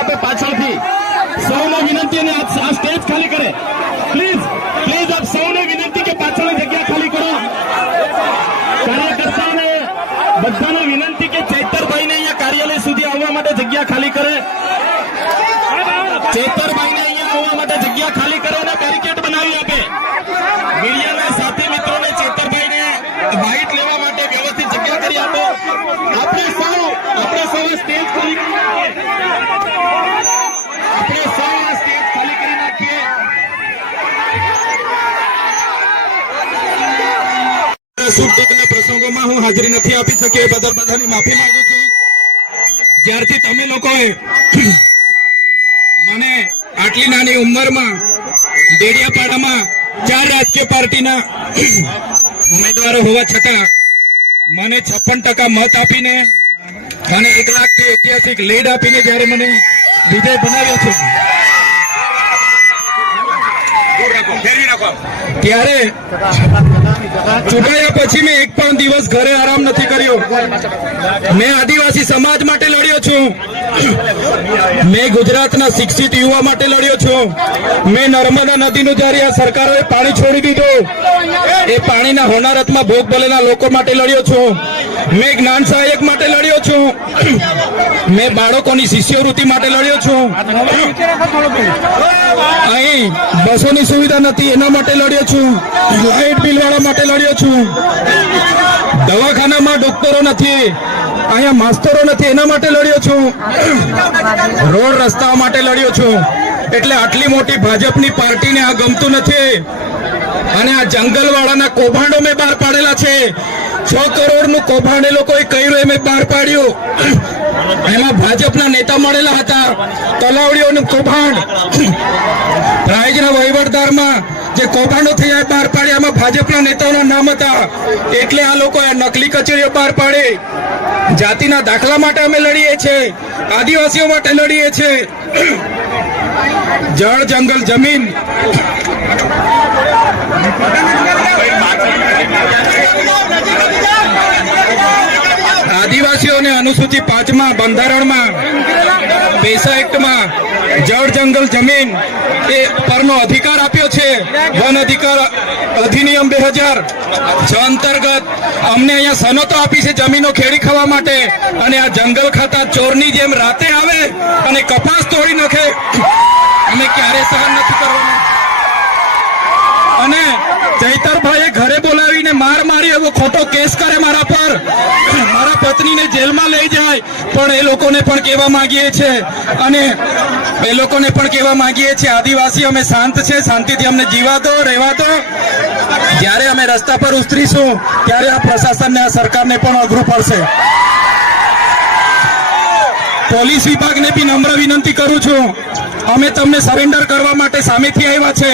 આપે પાછળથી. સૌને વિનંતી અને આ સ્ટેજ ખાલી કરે. પ્લીઝ પ્લીઝ આપ સૌને વિનંતી કે પાછળની જગ્યા ખાલી કરો. કાર્યકર્તાઓને બધાને વિનંતી કે ચૈતરભાઈને અહીંયા કાર્યાલય સુધી આવવા માટે જગ્યા ખાલી કરે. ચૈતરભાઈને અહીંયા આવવા માટે જગ્યા ખાલી કરે અને બેરિકેડ બનાવી આપે. મીડિયાના સાથી મિત્રોને ચેતરભાઈને વ્હાઇટ લેવા માટે વ્યવસ્થિત જગ્યા કરી આપો. આપણે સૌ આપણે સૌ આ સ્ટેજ ખાલી કરી નાખીએ આપણે સૌ આ સ્ટેજ ખાલી કરી નાખીએ દેડિયાપાડામાં ચાર રાજકીય પાર્ટીના ઉમેદવારો હોવા છતાં મને છપ્પન ટકા મત આપીને અને એક લાખથી ઐતિહાસિક લીડ આપીને જયારે મને વિજય બનાવ્યો છે ત્યારે ચૂંટાયા પછી મેં એક પણ દિવસ ઘરે આરામ નથી કર્યો. મેં આદિવાસી સમાજ માટે લડ્યો છું. મેં ગુજરાતના શિક્ષિત યુવા માટે લડ્યો છું. મેં નર્મદા નદીનું જયારે આ સરકારોએ પાણી છોડી દીધું, એ પાણીના હોનારતમાં ભોગ ભલેના લોકો માટે લડ્યો છું. મેં જ્ઞાન સહાયક માટે લડ્યો છું. મેં બાળકોની શિષ્યવૃત્તિ માટે લડ્યો છું. અહીં બસોની સુવિધા નથી, એના માટે લડ્યો છું. લાઇટ બિલ વાળા માટે લડ્યો છું. દવાખાનામાં ડોક્ટરો નથી, અહીંયા માસ્તરો નથી, એના માટે લડ્યો છું. રોડ રસ્તાઓ માટે લડ્યો છું. એટલે આટલી મોટી ભાજપની પાર્ટીને આ ગમતું નથી. અને આ જંગલવાળાના કૌભાંડો મેં બહાર પાડેલા છે. છ કરોડનું કૌભાંડ એ લોકોએ કર્યું એ મેં બહાર પાડ્યું. એમાં ભાજપના નેતા મળેલા હતા. તલાવડીઓનું કૌભાંડ. પ્રાઇઝના વહીવટદારમાં જે કૌભાંડો થયા બહાર પાડ્યા. એમાં ભાજપના નેતાઓના નામ હતા. એટલે આ લોકોએ નકલી કચેરીઓ બહાર પાડી. જાતિના દાખલા માટે અમે લડીએ છીએ. આદિવાસીઓ માટે લડીએ છીએ. જળ, જંગલ, જમીન. આદિવાસીઓને અનુસૂચિત પાંચમાં બંધારણમાં, પેસા એક્ટમાં, જળ જંગલ જમીન એ પરનો અધિકાર આપ્યો છે. વન અધિકાર અધિનિયમ બે હજાર, છ અંતર્ગત અમને અહીંયા સનતો આપી છે જમીનો ખેડી ખાવા માટે. અને આ જંગલ ખાતા ચોરની જેમ રાતે આવે અને કપાસ તોડી નાખે. અમે ક્યારે સહન નથી કરવાનું. અને ચૈતરભાઈએ ઘરે બોલાવીને માર મારી એવો ખોટો કેસ કરે મારા પર. મારા પત્નીને જેલમાં લઈ જાય, પણ એ લોકોને પણ કહેવા માંગીએ છીએ અને એ લોકોને પણ કહેવા માંગીએ છીએ, આદિવાસી અમે શાંત છે, શાંતિથી અમને જીવા દો, રહેવા દો. જ્યારે અમે રસ્તા પર ઉતરીશું, ત્યારે આ પ્રશાસનને, આ સરકારને પણ અઘરું પડશે. પોલીસ વિભાગને બી નમ્ર વિનંતી કરું છું. અમે તમને સરેન્ડર કરવા માટે સામેથી આવ્યા છે.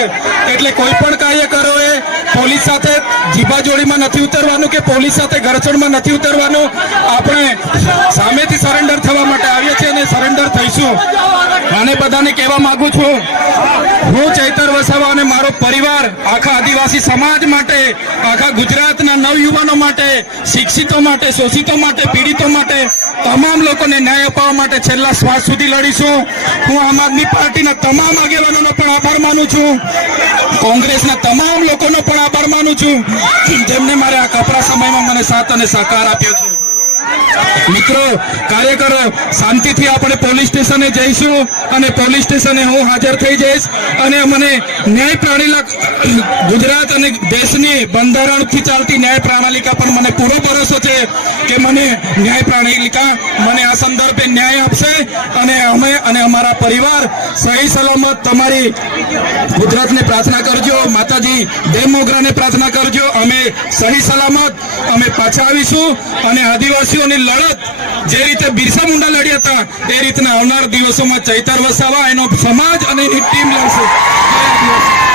એટલે કોઈ પણ કાર્યકરોએ પોલીસ સાથે જીભાજોડીમાં નથી ઉતરવાનું કે પોલીસ સાથે ગરચણમાં નથી ઉતરવાનું. આપણે સામેથી સરેન્ડર થવા માટે આવીએ છીએ અને સરેન્ડર થઈશું. અને બધાને કહેવા માંગુ છું, હું ચૈતર વસાવા અને મારો પરિવાર આખા આદિવાસી સમાજ માટે, આખા ગુજરાતના નવયુવાનો માટે, શિક્ષિતો માટે, શોષિતો માટે, પીડિતો માટે તમામ લોકોને ન્યાય અપાવવા માટે છેલ્લા શ્વાસ સુધી લડીશું. હું આમ આદમી પાર્ટીના તમામ આગેવાનોનો પણ આભાર માનું છું. કોંગ્રેસના તમામ લોકોનો પણ આભાર માનું છું. જેમને મારે આ કપરા સમયમાં મને સાથ અને સહકાર આપ્યો છે. મિત્રો, કાર્યકરો, શાંતિથી આપણે પોલીસ સ્ટેશને જઈશું અને પોલીસ સ્ટેશને હું હાજર થઈ જઈશ અને મને ન્યાય પ્રણાલિકા ગુજરાત અને દેશની બંધારણથી ચાલતી ન્યાય પ્રણાલિકા પર મને પૂરો ભરોસો છે કે મને ન્યાય પ્રણાલિકા મને આ સંદર્ભે ન્યાય આપશે અને અમે અને અમારા પરિવાર સહી સલામત તમારી ગુજરાતને પ્રાર્થના કરજો, માતાજી દેવ મોગરાને પ્રાર્થના કરજો. અમે સહી સલામત, અમે પાછા આવીશું અને આદિવાસીઓની લડત જે રીતે બિરસા મુંડા લડ્યા હતા, એ રીતના આવનાર દિવસોમાં ચૈતર વસાવા એનો સમાજ અને એની ટીમ લડશે.